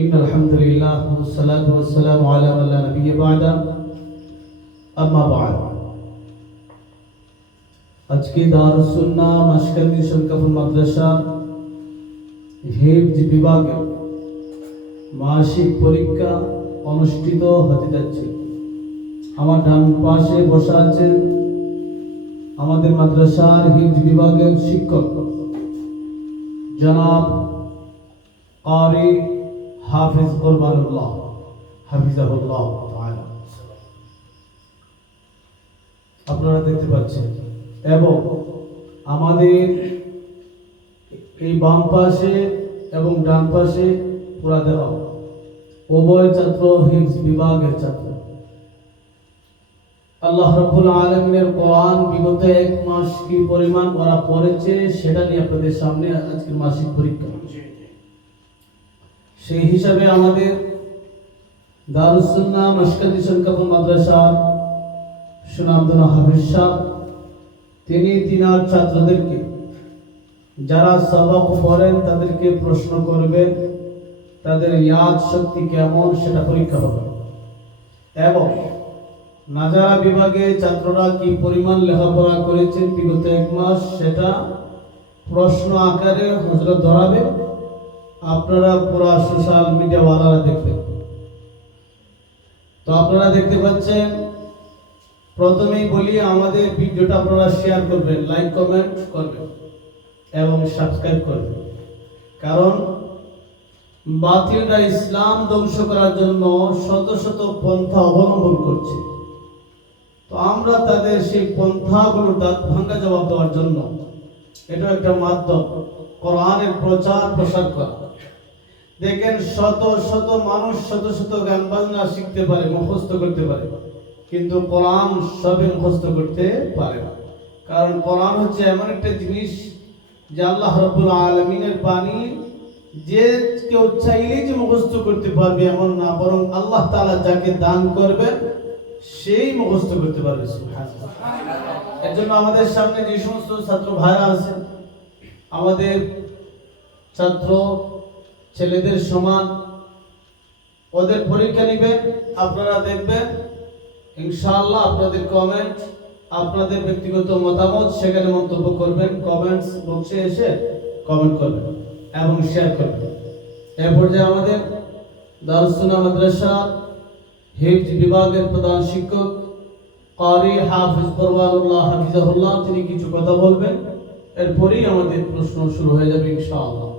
إن الحمد لله والصلاة والسلام على من لا نبي بعده أما بعد আজকে দারুস সুন্নাহ মাশকান্দি শরীফুল মাদ্রাসা হিফজ বিভাগে মাসিক পরীক্ষা অনুষ্ঠিত হতে যাচ্ছে। আমার ডান পাশে বসা আছেন আমাদের মাদ্রাসার হিফজ বিভাগের শিক্ষক জনাব কারি হাফিজ কুরবানুল্লাহ হাফিজাহুল্লাহ তাআলা আপনারা দেখতে পাচ্ছেন। এবং আমাদের এই বাম পাশে এবং ডান পাশে পুরা দেওয়া উভয় ছাত্র হিফজ বিভাগের ছাত্র। আল্লাহ রাব্বুল আলামিনের কোরআন বিগত এক মাস কি পরিমাণ ওরা পড়েছে সেটা নিয়ে আপনাদের সামনে আজকের মাসিক পরীক্ষা। সেই হিসাবে আমাদের দারুস সুন্নাহ মাশকান্দি শরীফুল মাদ্রাসার সুনামধন্য হাফিজ সাহেব তিনি তিনার ছাত্রদেরকে যারা সবক পড়েন তাদেরকে প্রশ্ন করবেন, তাদের ইয়াদ শক্তি কেমন সেটা পরীক্ষা হবে। এবং নাজারা বিভাগে ছাত্ররা কি পরিমাণ লেখাপড়া করেছেন বিগত এক মাস সেটা প্রশ্ন আকারে হযরত ধরাবে। আপনারা পুরা সোশ্যাল মিডিয়া ওয়ালারা দেখবেন। তো আপনারা দেখতে পাচ্ছেন, প্রথমেই বলি আমাদের ভিডিওটা আপনারা শেয়ার করবেন, লাইক কমেন্ট করবেন এবং সাবস্ক্রাইব করবেন। কারণ বাতিলরা ইসলাম ধ্বংস করার জন্য শত শত পন্থা অবলম্বন করছে। তো আমরা তাদের সেই পন্থাগুলো দাঁত ভাঙা জবাব দেওয়ার জন্য এটা একটা মাধ্যম কোরআনের প্রচার প্রসার করা। দেখেন শত শত মানুষ শত শত গান বাজনা শিখতে পারে, মুখস্থ করতে পারে, কিন্তু কোরআন সবে মুখস্থ করতে পারে না। কারণ কোরআন হচ্ছে এমন একটা জিনিস যে আল্লাহ রাব্বুল আলামিনের বাণী, যে কেউ চাইলেই যে মুখস্থ করতে পারবে এমন না, বরং আল্লাহ তাআলা যাকে দান করবেন সেই মুখস্থ করতে পারবে। সুবহানাল্লাহ। এর জন্য আমাদের সামনে যে সমস্ত ছাত্র ভাইরা আছেন, আমাদের ছাত্র ছেলেদের সমান, ওদের পরীক্ষা নেবেন, আপনারা দেখবেন ইনশাআল্লাহ। আপনাদের কমেন্ট, আপনাদের ব্যক্তিগত মতামত সেখানে মন্তব্য করবেন, কমেন্টস বক্সে এসে কমেন্ট করবেন এবং শেয়ার করবেন। এই পর্যায়ে আমাদের দারুস সুন্নাহ মাদ্রাসা হিফজ বিভাগের প্রধান শিক্ষক কারি হাফিজ কুরবানুল্লাহ হাফিজাহুল্লাহ তিনি কিছু কথা বলবেন। এরপরেই আমাদের প্রশ্ন শুরু হয়ে যাবে ইনশাআল্লাহ।